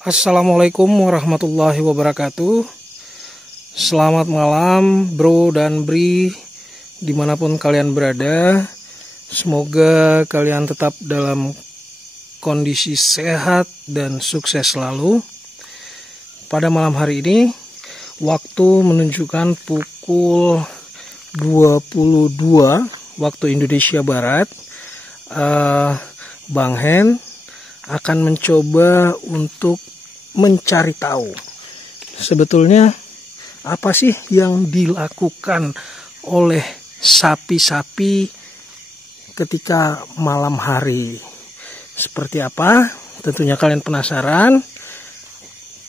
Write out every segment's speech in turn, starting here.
Assalamualaikum warahmatullahi wabarakatuh. Selamat malam bro dan bri, dimanapun kalian berada. Semoga kalian tetap dalam kondisi sehat dan sukses selalu. Pada malam hari ini, waktu menunjukkan pukul 22 waktu Indonesia Barat. Bang Hen akan mencoba untuk mencari tahu sebetulnya apa sih yang dilakukan oleh sapi-sapi ketika malam hari. Seperti apa? Tentunya kalian penasaran.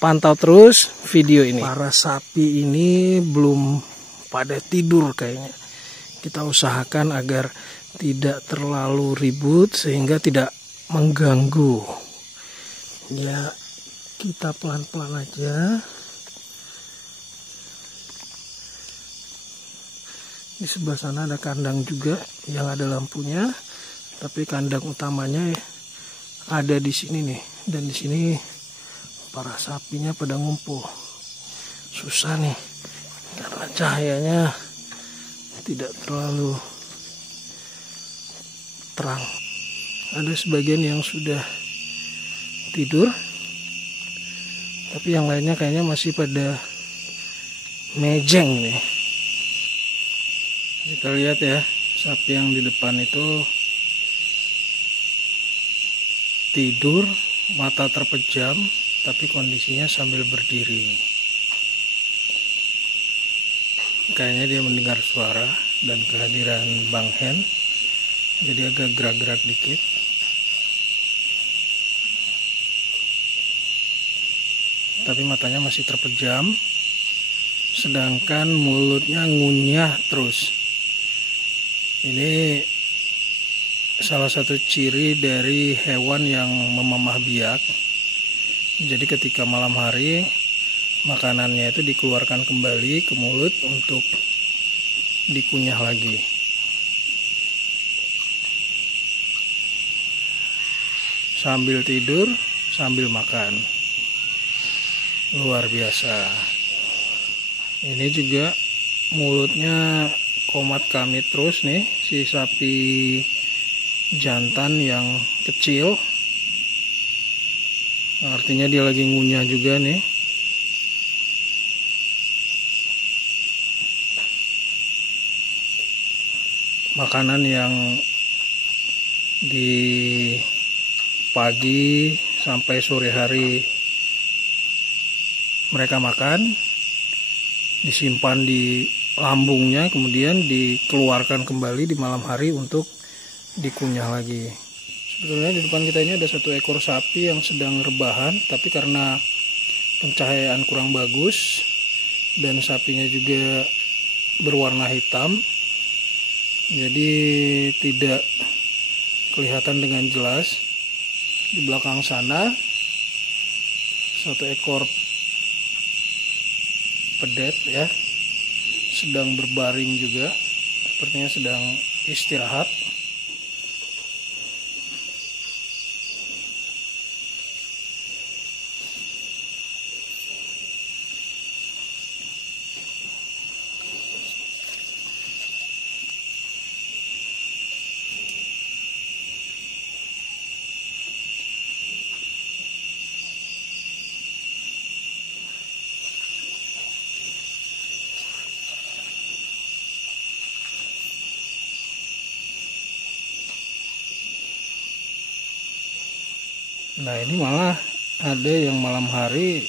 Pantau terus video ini. Para sapi ini belum pada tidur kayaknya. Kita usahakan agar tidak terlalu ribut sehingga tidak mengganggu. Ya, kita pelan-pelan aja. Di sebelah sana ada kandang juga yang ada lampunya, tapi kandang utamanya ada di sini nih. Dan di sini para sapinya pada ngumpul. Susah nih karena cahayanya tidak terlalu terang. Ada sebagian yang sudah tidur, tapi yang lainnya kayaknya masih pada mejeng nih. Kita lihat ya, sapi yang di depan itu tidur, mata terpejam, tapi kondisinya sambil berdiri. Kayaknya dia mendengar suara dan kehadiran Bang Hen, jadi agak gerak-gerak dikit. Tapi matanya masih terpejam, sedangkan mulutnya ngunyah terus. Ini salah satu ciri dari hewan yang memamah biak. Jadi ketika malam hari, makanannya itu dikeluarkan kembali ke mulut untuk dikunyah lagi. Sambil tidur, sambil makan. Luar biasa. Ini juga mulutnya komat kamit terus nih, si sapi jantan yang kecil. Artinya dia lagi ngunyah juga nih. Makanan yang di pagi sampai sore hari mereka makan, disimpan di lambungnya, kemudian dikeluarkan kembali di malam hari untuk dikunyah lagi. Sebetulnya di depan kita ini ada satu ekor sapi yang sedang rebahan, tapi karena pencahayaan kurang bagus dan sapinya juga berwarna hitam, jadi tidak kelihatan dengan jelas. Di belakang sana satu ekor pedet ya, sedang berbaring juga, sepertinya sedang istirahat. Nah, ini malah ada yang malam hari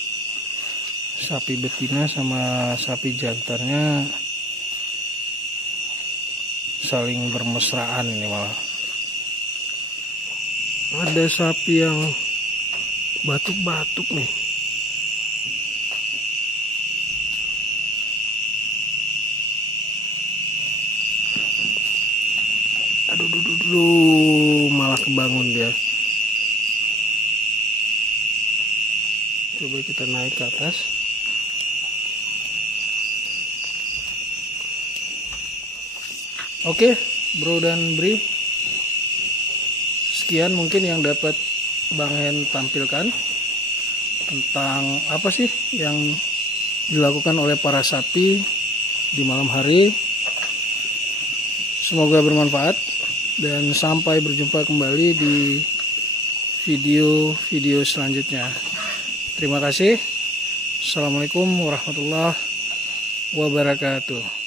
sapi betina sama sapi jantannya saling bermesraan. Ini malah ada sapi yang batuk-batuk nih. Aduh, malah kebangun dia. Coba kita naik ke atas. Oke, bro dan bri, sekian mungkin yang dapat Bang Hen tampilkan. tentang apa sih yang dilakukan oleh para sapi di malam hari. Semoga bermanfaat dan sampai berjumpa kembali di video-video selanjutnya. Terima kasih. Assalamualaikum warahmatullahi wabarakatuh.